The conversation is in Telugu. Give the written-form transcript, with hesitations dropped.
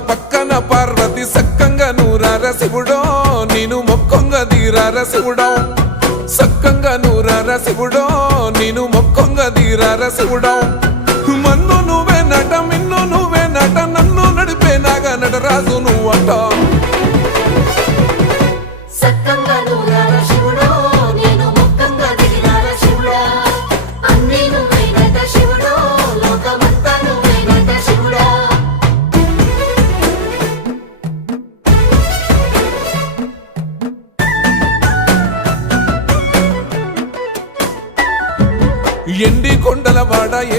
పక్కన పార్వతి సక్కంగా నూరార శివుడో నేను మొక్కంగా తీరార శివుడో సక్కంగా నూరార శివుడో నేను మొక్కంగా తీరార శివుడో మన్ను నువ్వే నట మిన్ను నువ్వే నట నన్ను నడిపే నాగా నటరాజు నువ్వట